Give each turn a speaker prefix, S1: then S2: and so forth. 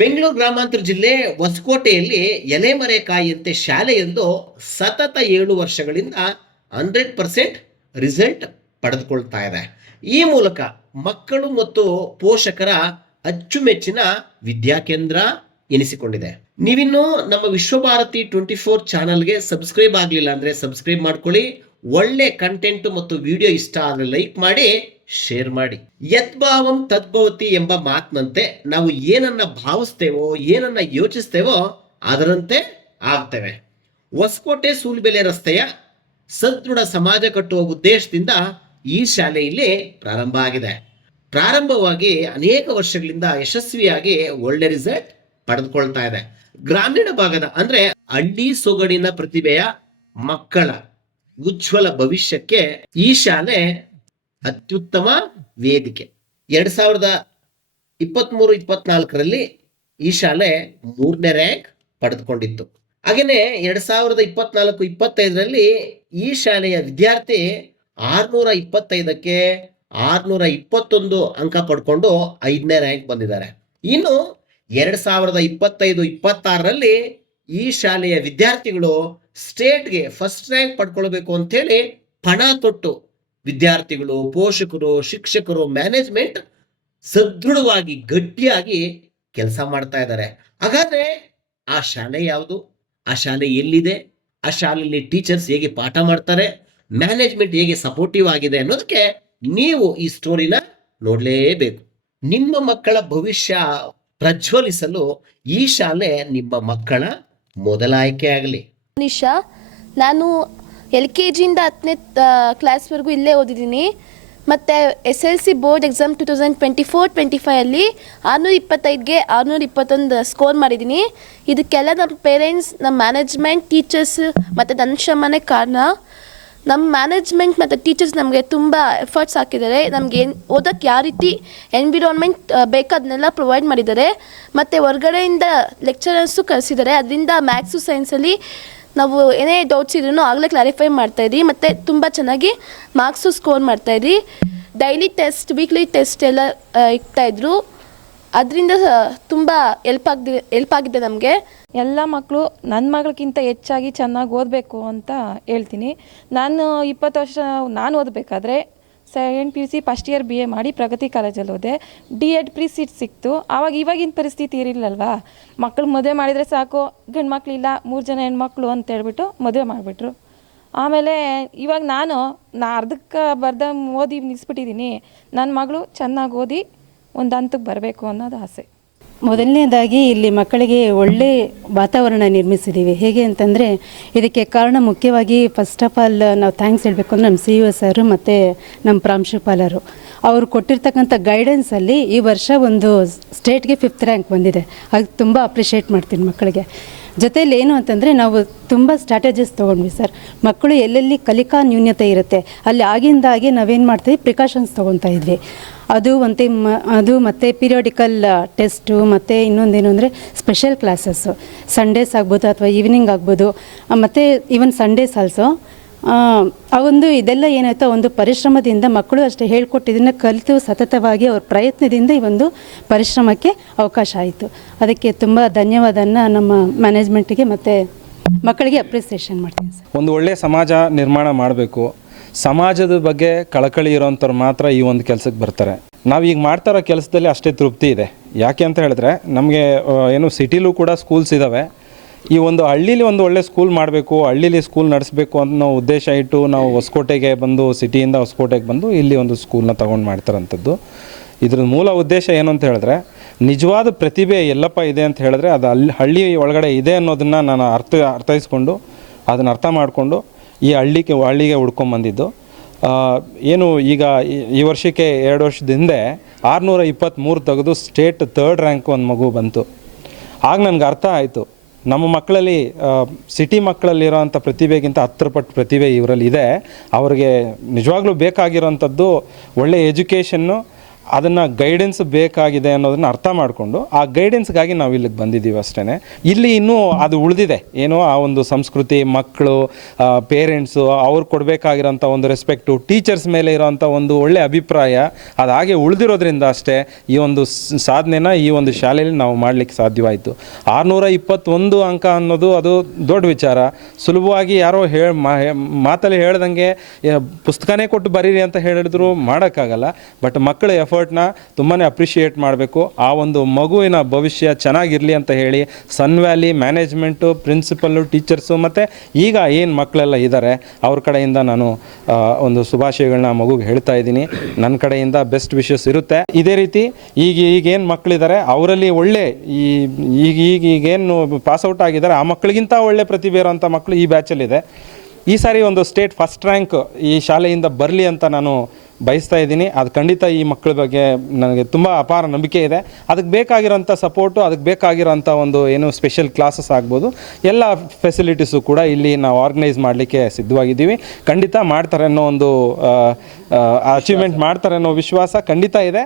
S1: ಬೆಂಗಳೂರು ಗ್ರಾಮಾಂತರ ಜಿಲ್ಲೆ ಹೊಸಕೋಟೆಯಲ್ಲಿ ಎಲೆಮರೆಕಾಯಿಯಂತೆ ಶಾಲೆಯೊಂದು ಸತತ ಏಳು ವರ್ಷಗಳಿಂದ ಹಂಡ್ರೆಡ್ ಪರ್ಸೆಂಟ್ ರಿಸಲ್ಟ್ ಪಡೆದುಕೊಳ್ತಾ ಇದೆ. ಈ ಮೂಲಕ ಮಕ್ಕಳು ಮತ್ತು ಪೋಷಕರ ಅಚ್ಚುಮೆಚ್ಚಿನ ವಿದ್ಯಾಕೇಂದ್ರ ಎನಿಸಿಕೊಂಡಿದೆ. ನೀವಿನ್ನು ನಮ್ಮ ವಿಶ್ವಭಾರತಿ ಟ್ವೆಂಟಿ ಫೋರ್ ಚಾನಲ್ಗೆ ಸಬ್ಸ್ಕ್ರೈಬ್ ಆಗಲಿಲ್ಲ ಅಂದರೆ ಸಬ್ಸ್ಕ್ರೈಬ್ ಮಾಡ್ಕೊಳ್ಳಿ. ಒಳ್ಳೆ ಕಂಟೆಂಟ್ ಮತ್ತು ವಿಡಿಯೋ ಇಷ್ಟ ಆದರೆ ಲೈಕ್ ಮಾಡಿ. ಶೇರ್ ಮಾಡಿ. ಯತ್ಭಾವಂ ತದ್ಭವತಿ ಎಂಬ ಮಾತಿನಂತೆ ನಾವು ಏನನ್ನ ಭಾವಿಸ್ತೇವೋ, ಏನನ್ನ ಯೋಚಿಸ್ತೇವೋ ಅದರಂತೆ ಆಗ್ತೇವೆ. ಹೊಸಕೋಟೆ ಸೂಲ್ಬೆಲೆ ರಸ್ತೆಯ ಸದೃಢ ಸಮಾಜ ಕಟ್ಟುವ ಉದ್ದೇಶದಿಂದ ಈ ಶಾಲೆಯಲ್ಲಿ ಪ್ರಾರಂಭ ಆಗಿದೆ. ಪ್ರಾರಂಭವಾಗಿ ಅನೇಕ ವರ್ಷಗಳಿಂದ ಯಶಸ್ವಿಯಾಗಿ ಒಳ್ಳೆ ರಿಸಲ್ಟ್ ಪಡೆದುಕೊಳ್ತಾ ಇದೆ. ಗ್ರಾಮೀಣ ಭಾಗದ ಅಂದ್ರೆ ಹಳ್ಳಿ ಸೊಗಡಿನ ಪ್ರತಿಭೆಯ ಮಕ್ಕಳ ಉಜ್ವಲ ಭವಿಷ್ಯಕ್ಕೆ ಈ ಶಾಲೆ ಅತ್ಯುತ್ತಮ ವೇದಿಕೆ. ಎರಡ್ ಸಾವಿರದ ಇಪ್ಪತ್ಮೂರು, ಇಪ್ಪತ್ನಾಲ್ಕರಲ್ಲಿ ಈ ಶಾಲೆ ಮೂರನೇ ರ್ಯಾಂಕ್ ಪಡೆದುಕೊಂಡಿತ್ತು. ಹಾಗೆಯೇ ಎರಡ್ ಸಾವಿರದ ಇಪ್ಪತ್ನಾಲ್ಕು, ಇಪ್ಪತ್ತೈದರಲ್ಲಿ ಈ ಶಾಲೆಯ ವಿದ್ಯಾರ್ಥಿ ಆರ್ನೂರ ಇಪ್ಪತ್ತೈದಕ್ಕೆ ಆರ್ನೂರ ಇಪ್ಪತ್ತೊಂದು ಅಂಕ ಪಡ್ಕೊಂಡು ಐದನೇ ರ್ಯಾಂಕ್ ಬಂದಿದ್ದಾರೆ. ಇನ್ನು ಎರಡ್ ಸಾವಿರದ ಇಪ್ಪತ್ತೈದು, ಇಪ್ಪತ್ತಾರರಲ್ಲಿ ಈ ಶಾಲೆಯ ವಿದ್ಯಾರ್ಥಿಗಳು ಸ್ಟೇಟ್ಗೆ ಫಸ್ಟ್ ರ್ಯಾಂಕ್ ಪಡ್ಕೊಳ್ಬೇಕು ಅಂತೇಳಿ ಪಣ ತೊಟ್ಟು ವಿದ್ಯಾರ್ಥಿಗಳು, ಪೋಷಕರು, ಶಿಕ್ಷಕರು ಮ್ಯಾನೇಜ್ಮೆಂಟ್ ಸದೃಢವಾಗಿ, ಗಟ್ಟಿಯಾಗಿ ಕೆಲಸ ಮಾಡ್ತಾ ಇದ್ದಾರೆ. ಹಾಗಾದ್ರೆ ಆ ಶಾಲೆ ಯಾವುದು? ಆ ಶಾಲೆ ಎಲ್ಲಿದೆ? ಆ ಶಾಲೆಯಲ್ಲಿ ಟೀಚರ್ಸ್ ಹೇಗೆ ಪಾಠ ಮಾಡ್ತಾರೆ? ಮ್ಯಾನೇಜ್ಮೆಂಟ್ ಹೇಗೆ ಸಪೋರ್ಟಿವ್ ಆಗಿದೆ ಅನ್ನೋದಕ್ಕೆ ನೀವು ಈ ಸ್ಟೋರಿನ ನೋಡಲೇಬೇಕು. ನಿಮ್ಮ ಮಕ್ಕಳ ಭವಿಷ್ಯ ಪ್ರಜ್ವಲಿಸಲು ಈ ಶಾಲೆ ನಿಮ್ಮ ಮಕ್ಕಳ ಮೊದಲ ಆಯ್ಕೆ ಆಗಲಿ.
S2: ನಿಶಾ, ನಾನು ಎಲ್ ಕೆ ಜಿಯಿಂದ ಹತ್ತನೇ ಕ್ಲಾಸ್ವರೆಗೂ ಇಲ್ಲೇ ಓದಿದ್ದೀನಿ. ಮತ್ತು S L C board exam two thousand twenty four twenty ಫೈವಲ್ಲಿ ಆರುನೂರ ಇಪ್ಪತ್ತೈದಿಗೆ ಆರುನೂರ ಇಪ್ಪತ್ತೊಂದು ಸ್ಕೋರ್ ಮಾಡಿದ್ದೀನಿ. ಇದಕ್ಕೆಲ್ಲ ನಮ್ಮ ಪೇರೆಂಟ್ಸ್ ನಮ್ಮ ಮ್ಯಾನೇಜ್ಮೆಂಟ್ ಟೀಚರ್ಸ್ ಮತ್ತು ನನ್ನ ಕಾರಣ. ನಮ್ಮ ಮ್ಯಾನೇಜ್ಮೆಂಟ್ ಮತ್ತು ಟೀಚರ್ಸ್ ನಮಗೆ ತುಂಬ ಎಫರ್ಟ್ಸ್ ಹಾಕಿದ್ದಾರೆ. ನಮಗೆ ಏನು ಓದೋಕ್ಕೆ ಯಾವ ರೀತಿ ಎನ್ವಿರಾನ್ಮೆಂಟ್ ಬೇಕೋ ಅದನ್ನೆಲ್ಲ ಪ್ರೊವೈಡ್ ಮಾಡಿದ್ದಾರೆ. ಮತ್ತು ಹೊರ್ಗಡೆಯಿಂದ ಲೆಕ್ಚರರ್ಸು ಕಳಿಸಿದ್ದಾರೆ. ಅದರಿಂದ ಮ್ಯಾಥ್ಸು ಸೈನ್ಸಲ್ಲಿ ನಾವು ಏನೇ ಡೌಟ್ಸ್ ಇದ್ರೂ ಆಗಲೇ ಕ್ಲಾರಿಫೈ ಮಾಡ್ತಾಯಿದ್ರಿ ಮತ್ತು ತುಂಬ ಚೆನ್ನಾಗಿ ಮಾರ್ಕ್ಸು ಸ್ಕೋರ್ ಮಾಡ್ತಾಯಿದ್ರಿ ಡೈಲಿ ಟೆಸ್ಟ್ ವೀಕ್ಲಿ ಟೆಸ್ಟ್ ಎಲ್ಲ ಇಡ್ತಾಯಿದ್ರು ಅದರಿಂದ ತುಂಬ ಎಲ್ಪ್ ಆಗಿದೆ ಎಲ್ಪ್ ಆಗಿದೆ ನಮಗೆ.
S3: ಎಲ್ಲ ಮಕ್ಕಳು ನನ್ನ ಮಗಳಿಗಿಂತ ಹೆಚ್ಚಾಗಿ ಚೆನ್ನಾಗಿ ಓದಬೇಕು ಅಂತ ಹೇಳ್ತೀನಿ. ನಾನು ಇಪ್ಪತ್ತು ವರ್ಷ, ನಾನು ಓದಬೇಕಾದ್ರೆ second P U C first year B A ಮಾಡಿ ಪ್ರಗತಿ ಕಾಲೇಜಲ್ಲಿ ಹೋದೆ ಡಿ ಎಡ್ ಪ್ರೀ ಸೀಟ್ ಸಿಕ್ತು. ಆವಾಗ ಇವಾಗಿನ ಪರಿಸ್ಥಿತಿ ಇರಲಿಲ್ಲಲ್ವಾ? ಮಕ್ಕಳು ಮದುವೆ ಮಾಡಿದರೆ ಸಾಕು, ಗಂಡು ಮಕ್ಕಳಿಲ್ಲ ಮೂರು ಜನ ಹೆಣ್ಮಕ್ಳು ಅಂತ ಹೇಳ್ಬಿಟ್ಟು ಮದುವೆ ಮಾಡಿಬಿಟ್ರು. ಆಮೇಲೆ ಇವಾಗ ನಾನು, ನಾ ಅರ್ಧಕ್ಕೆ ಬರ್ದ ಓದಿ ನಿಲ್ಲಿಸ್ಬಿಟ್ಟಿದ್ದೀನಿ ನನ್ನ ಮಗಳು ಚೆನ್ನಾಗಿ ಓದಿ ಒಂದು ಹಂತಕ್ಕೆ ಬರಬೇಕು ಅನ್ನೋದು ಆಸೆ.
S4: ಮೊದಲನೇದಾಗಿ ಇಲ್ಲಿ ಮಕ್ಕಳಿಗೆ ಒಳ್ಳೆ ವಾತಾವರಣ ನಿರ್ಮಿಸಿದ್ದೀವಿ. ಹೇಗೆ ಅಂತಂದರೆ, ಇದಕ್ಕೆ ಕಾರಣ ಮುಖ್ಯವಾಗಿ ಫಸ್ಟ್ ಆಫ್ ಆಲ್ ನಾವು ಥ್ಯಾಂಕ್ಸ್ ಹೇಳಬೇಕು ಅಂದರೆ ನಮ್ಮ ಸಿ ಯು ಸರು ಮತ್ತು ನಮ್ಮ ಪ್ರಾಂಶುಪಾಲರು. ಅವರು ಕೊಟ್ಟಿರ್ತಕ್ಕಂಥ ಗೈಡೆನ್ಸಲ್ಲಿ ಈ ವರ್ಷ ಒಂದು ಸ್ಟೇಟ್ಗೆ ಫಿಫ್ತ್ ರ್ಯಾಂಕ್ ಬಂದಿದೆ. ಅದು ತುಂಬ ಅಪ್ರಿಷಿಯೇಟ್ ಮಾಡ್ತೀನಿ ಮಕ್ಕಳಿಗೆ. ಜೊತೆಯಲ್ಲಿ ಏನು ಅಂತಂದರೆ ನಾವು ತುಂಬ ಸ್ಟ್ರಾಟಜಿಸ್ ತೊಗೊಂಡ್ವಿ ಸರ್. ಮಕ್ಕಳು ಎಲ್ಲೆಲ್ಲಿ ಕಲಿಕಾ ನ್ಯೂನ್ಯತೆ ಇರುತ್ತೆ, ಅಲ್ಲಿ ಆಗಿಂದಾಗೆ ನಾವೇನು ಮಾಡ್ತೀವಿ ಪ್ರಿಕಾಷನ್ಸ್ ತೊಗೊತಾ ಇದ್ವಿ. ಅದು ಒಂದೇ ಮ, ಅದು ಮತ್ತು ಪೀರಿಯಾಡಿಕಲ್ ಟೆಸ್ಟು ಮತ್ತು ಇನ್ನೊಂದೇನು ಅಂದರೆ ಸ್ಪೆಷಲ್ ಕ್ಲಾಸಸ್ಸು ಸಂಡೇಸ್ ಆಗ್ಬೋದು ಅಥವಾ ಈವ್ನಿಂಗ್ ಆಗ್ಬೋದು ಮತ್ತು ಈವನ್ ಸಂಡೇಸ್ ಆಲ್ಸೋ ಆ ಒಂದು ಇದೆಲ್ಲ ಏನಾಯ್ತು ಒಂದು ಪರಿಶ್ರಮದಿಂದ ಮಕ್ಕಳು ಅಷ್ಟೇ ಹೇಳ್ಕೊಟ್ಟಿದ್ದನ್ನು ಕಲಿತು ಸತತವಾಗಿ ಅವ್ರ ಪ್ರಯತ್ನದಿಂದ ಈ ಒಂದು ಪರಿಶ್ರಮಕ್ಕೆ ಅವಕಾಶ ಆಯಿತು. ಅದಕ್ಕೆ ತುಂಬ ಧನ್ಯವಾದನ ನಮ್ಮ ಮ್ಯಾನೇಜ್ಮೆಂಟಿಗೆ ಮತ್ತು ಮಕ್ಕಳಿಗೆ ಅಪ್ರಿಸಿಯೇಷನ್ ಮಾಡ್ತೀನಿ ಸರ್.
S5: ಒಂದು ಒಳ್ಳೆಯ ಸಮಾಜ ನಿರ್ಮಾಣ ಮಾಡಬೇಕು. ಸಮಾಜದ ಬಗ್ಗೆ ಕಳಕಳಿ ಇರೋಂಥವ್ರು ಮಾತ್ರ ಈ ಒಂದು ಕೆಲಸಕ್ಕೆ ಬರ್ತಾರೆ. ನಾವು ಈಗ ಮಾಡ್ತಾ ಇರೋ ಕೆಲಸದಲ್ಲಿ ಅಷ್ಟೇ ತೃಪ್ತಿ ಇದೆ. ಯಾಕೆ ಅಂತ ಹೇಳಿದ್ರೆ, ನಮಗೆ ಏನು ಸಿಟಿಲೂ ಕೂಡ ಸ್ಕೂಲ್ಸ್ ಇದ್ದಾವೆ ಈ ಒಂದು ಹಳ್ಳಿಲಿ ಒಂದು ಒಳ್ಳೆ ಸ್ಕೂಲ್ ಮಾಡಬೇಕು, ಹಳ್ಳೀಲಿ ಸ್ಕೂಲ್ ನಡೆಸಬೇಕು ಅನ್ನೋ ಉದ್ದೇಶ ಇಟ್ಟು ನಾವು ಹೊಸಕೋಟೆಗೆ ಬಂದು, ಸಿಟಿಯಿಂದ ಹೊಸಕೋಟೆಗೆ ಬಂದು ಇಲ್ಲಿ ಒಂದು ಸ್ಕೂಲ್ನ ತೊಗೊಂಡು ಮಾಡ್ತಾರಂಥದ್ದು. ಇದ್ರ ಮೂಲ ಉದ್ದೇಶ ಏನು ಅಂತ ಹೇಳಿದ್ರೆ, ನಿಜವಾದ ಪ್ರತಿಭೆ ಎಲ್ಲಪ್ಪ ಇದೆ ಅಂತ ಹೇಳಿದ್ರೆ ಅದು ಅಲ್ಲಿ ಹಳ್ಳಿ ಒಳಗಡೆ ಇದೆ ಅನ್ನೋದನ್ನು ನಾನು ಅರ್ಥ, ಅರ್ಥೈಸ್ಕೊಂಡು, ಅದನ್ನು ಅರ್ಥ ಮಾಡಿಕೊಂಡು ಈ ಹಳ್ಳಿಗೆ ಹಳ್ಳಿಗೆ ಹುಡ್ಕೊಂಬಂದಿದ್ದು ಏನು ಈಗ ಈ- ಈ ವರ್ಷಕ್ಕೆ ಎರಡು ವರ್ಷದ ಹಿಂದೆ ಆರುನೂರ ಇಪ್ಪತ್ತ್ಮೂರು ತೆಗೆದು ಸ್ಟೇಟ್ ಥರ್ಡ್ ರ್ಯಾಂಕ್ ಒಂದು ಮಗು ಬಂತು. ಆಗ ನನಗೆ ಅರ್ಥ ಆಯಿತು. ನಮ್ಮ ಮಕ್ಕಳಲ್ಲಿ ಸಿಟಿ ಮಕ್ಕಳಲ್ಲಿರೋಂಥ ಪ್ರತಿಭೆಗಿಂತ ಹತ್ತರ ಪಟ್ಟು ಪ್ರತಿಭೆ ಇವರಲ್ಲಿ ಇದೆ. ಅವ್ರಿಗೆ ನಿಜವಾಗ್ಲೂ ಬೇಕಾಗಿರೋಂಥದ್ದು ಒಳ್ಳೆಯ ಎಜುಕೇಷನ್ನು ಅದನ್ನು ಗೈಡೆನ್ಸ್ ಬೇಕಾಗಿದೆ ಅನ್ನೋದನ್ನ ಅರ್ಥ ಮಾಡಿಕೊಂಡು ಆ ಗೈಡೆನ್ಸ್ಗಾಗಿ ನಾವು ಇಲ್ಲಿಗೆ ಬಂದಿದ್ದೀವಿ ಅಷ್ಟೇ ಇಲ್ಲಿ ಇನ್ನೂ ಅದು ಉಳಿದಿದೆ. ಏನೋ ಆ ಒಂದು ಸಂಸ್ಕೃತಿ ಮಕ್ಕಳು ಪೇರೆಂಟ್ಸು ಅವ್ರು ಕೊಡಬೇಕಾಗಿರೋಂಥ ಒಂದು ರೆಸ್ಪೆಕ್ಟು ಟೀಚರ್ಸ್ ಮೇಲೆ ಇರೋವಂಥ ಒಂದು ಒಳ್ಳೆಯ ಅಭಿಪ್ರಾಯ ಅದು ಹಾಗೆ ಉಳಿದಿರೋದ್ರಿಂದ ಅಷ್ಟೇ ಈ ಒಂದು ಸಾಧನೆನ ಈ ಒಂದು ಶಾಲೆಯಲ್ಲಿ ನಾವು ಮಾಡಲಿಕ್ಕೆ ಸಾಧ್ಯವಾಯಿತು. ಆರುನೂರ ಇಪ್ಪತ್ತೊಂದು ಅಂಕ ಅನ್ನೋದು ಅದು ದೊಡ್ಡ ವಿಚಾರ. ಸುಲಭವಾಗಿ ಯಾರೋ ಹೇಳಿ ಮಾತಲ್ಲಿ ಹೇಳ್ದಂಗೆ ಪುಸ್ತಕನೇ ಕೊಟ್ಟು ಬರೀರಿ ಅಂತ ಹೇಳಿದ್ರು, ಮಾಡೋಕ್ಕಾಗಲ್ಲ. ಬಟ್ ಮಕ್ಕಳ ಎಫರ್ಟ್ನ ತುಂಬಾ ಅಪ್ರಿಷಿಯೇಟ್ ಮಾಡಬೇಕು. ಆ ಒಂದು ಮಗುವಿನ ಭವಿಷ್ಯ ಚೆನ್ನಾಗಿರಲಿ ಅಂತ ಹೇಳಿ Sun Valley management principal teachers ಮತ್ತು ಈಗ ಏನು ಮಕ್ಕಳೆಲ್ಲ ಇದ್ದಾರೆ ಅವ್ರ ಕಡೆಯಿಂದ ನಾನು ಒಂದು ಶುಭಾಶಯಗಳನ್ನ ಮಗುಗೆ ಹೇಳ್ತಾ ಇದ್ದೀನಿ. ನನ್ನ ಕಡೆಯಿಂದ ಬೆಸ್ಟ್ ವಿಶಸ್ ಇರುತ್ತೆ. ಇದೇ ರೀತಿ ಈಗ ಈಗೇನು ಮಕ್ಕಳಿದ್ದಾರೆ ಅವರಲ್ಲಿ ಒಳ್ಳೆ ಈ, ಈಗ ಈಗ ಈಗೇನು ಪಾಸ್ಔಟ್ ಆಗಿದ್ದಾರೆ ಆ ಮಕ್ಕಳಿಗಿಂತ ಒಳ್ಳೆ ಪ್ರತಿಭೆ ಇರೋಂಥ ಮಕ್ಕಳು ಈ ಬ್ಯಾಚಲ್ಲಿದೆ ಈ ಸಾರಿ ಒಂದು ಸ್ಟೇಟ್ ಫಸ್ಟ್ ರ್ಯಾಂಕ್ ಈ ಶಾಲೆಯಿಂದ ಬರಲಿ ಅಂತ ನಾನು ಬಯಸ್ತಾ ಇದ್ದೀನಿ. ಅದು ಖಂಡಿತ ಈ ಮಕ್ಕಳ ಬಗ್ಗೆ ನನಗೆ ತುಂಬ ಅಪಾರ ನಂಬಿಕೆ ಇದೆ. ಅದಕ್ಕೆ ಬೇಕಾಗಿರೋಂಥ ಸಪೋರ್ಟು, ಅದಕ್ಕೆ ಬೇಕಾಗಿರೋಂಥ ಒಂದು ಏನು ಸ್ಪೆಷಲ್ ಕ್ಲಾಸಸ್ ಆಗ್ಬೋದು. ಎಲ್ಲ ಫೆಸಿಲಿಟೀಸು ಕೂಡ ಇಲ್ಲಿ ನಾವು ಆರ್ಗನೈಸ್ ಮಾಡಲಿಕ್ಕೆ ಸಿದ್ಧವಾಗಿದ್ದೀವಿ. ಖಂಡಿತ ಮಾಡ್ತಾರೆ ಅನ್ನೋ ಒಂದು ಅಚೀವ್ಮೆಂಟ್ ಮಾಡ್ತಾರೆ ಅನ್ನೋ ವಿಶ್ವಾಸ ಖಂಡಿತ ಇದೆ.